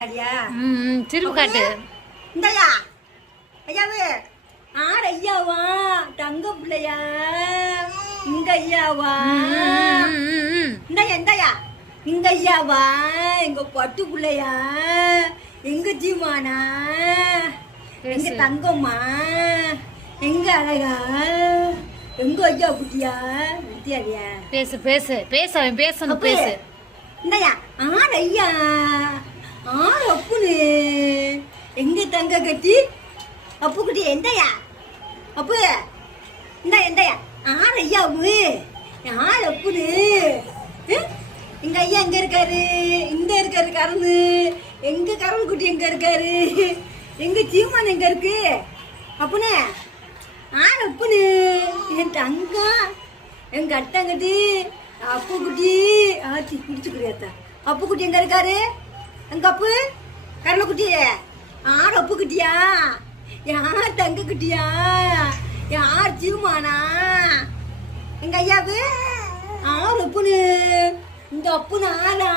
திருப்பு காட்டு இந்தயா ஐயாவே ஆர் ஐயாவா தங்க பிள்ளையா இங்க ஐயாவா இந்தயா இங்க ஐயாவா எங்க பட்டு பிள்ளையா எங்க ஜீவானா எங்க தங்கம்மா எங்க அழகா எங்க ஐயா குட்டியா வித்தியாதியா பேசு பேசு பேச அவன் பேசணும் பேசு இந்தயா ஆர் ஐயா ஆர் அப்புன்னு எங்க தங்க கட்டி அப்பு குட்டி எந்தயா அப்பு எந்தயா ஆர் ஐயாவு யார் அப்புன்னு எங்க ஐயா எங்க இருக்காரு இந்த இருக்காரு கரந்து எங்க கரவு குட்டி எங்க இருக்காரு எங்க சீமான் எங்க இருக்கு அப்புன்னு ஆர் அப்புன்னு என் தங்கம் எங்க அட்டங்கட்டி அப்பு குட்டி ஆச்சி குடிச்சுக்கிறியாத்தா அப்பு குட்டி எங்க இருக்காரு எங்க அப்பு கரல குட்டி யார் அப்பு குட்டியா யார் தங்க குட்டியா யார் ஜீவமானா எங்க ஐயாவு யார் அப்புன்னு இந்த அப்பு நாளா